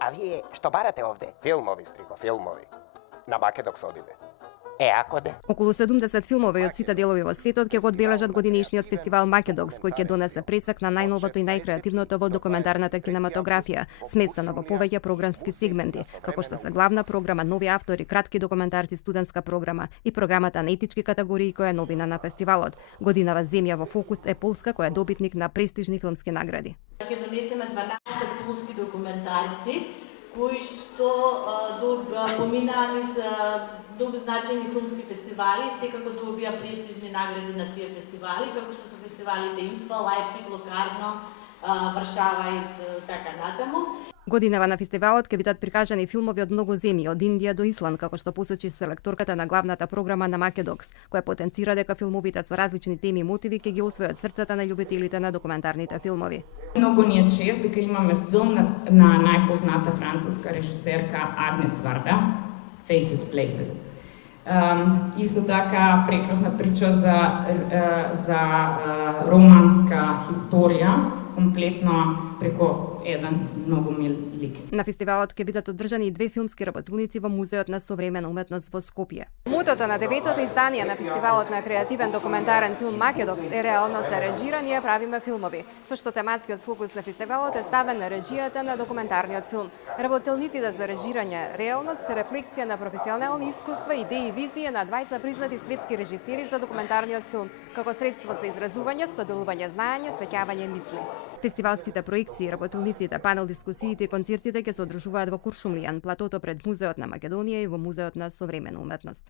А вие што барате овде? Филмови, Стрико, филмови. На Македокс одиме. Ако де? Околу 70 филмови од сите делови во светот ќе го одбележат годинишниот фестивал Македокс, кој ќе донесе пресек на најновото и најкреативното во документарната кинематографија, сместено во повеќе програмски сегменти, како што се главна програма, нови автори, кратки документарци, студентска програма и програмата на етички категории која е новина на фестивалот. Годинава земја во фокус е Полска, која е добитник на престижни филмски награди. Ќе донесеме 12 полски документарци кои што поминаа низ долго значајни филмски фестивали и секако добија престижни награди на тие фестивали, како што се фестивалите Итва, Лајпциг, Локарно, Варшава и така натаму. Годинава на фестивалот ќе бидат прикажани филмови од многу земји, од Индија до Исланд, како што посочи селекторката на главната програма на Македокс, која потенцира дека филмовите со различни теми и мотиви ќе ги освојат срцата на љубителите на документарните филмови. Многу ни е чест дека имаме филм на најпозната француска режисерка Агнес Варда, Faces Places. Исто така прекрасна прича за романска историја, комплетно преку еден многу мил лик. На фестивалот ќе бидат одржани и 2 филмски работилници во Музеот на современа уметност во Скопје. Мотото на 9-то издание на фестивалот на креативен документарен филм Македокс е реалност да режира, ние правиме филмови, со што тематскиот фокус на фестивалот е ставен на режијата на документарниот филм. Работилниците за режирање реалност се рефлексија на професионални искуства, идеи и визија на двајца признати светски режисери за документарниот филм, како средство за изразување, споделување знаење, сеќавање мисли. Фестивалските проекции, работилниците, панел дискусиите и концертите ќе се одржуваат во Куршумлија, платото пред Музеот на Македонија и во Музеот на современа уметност.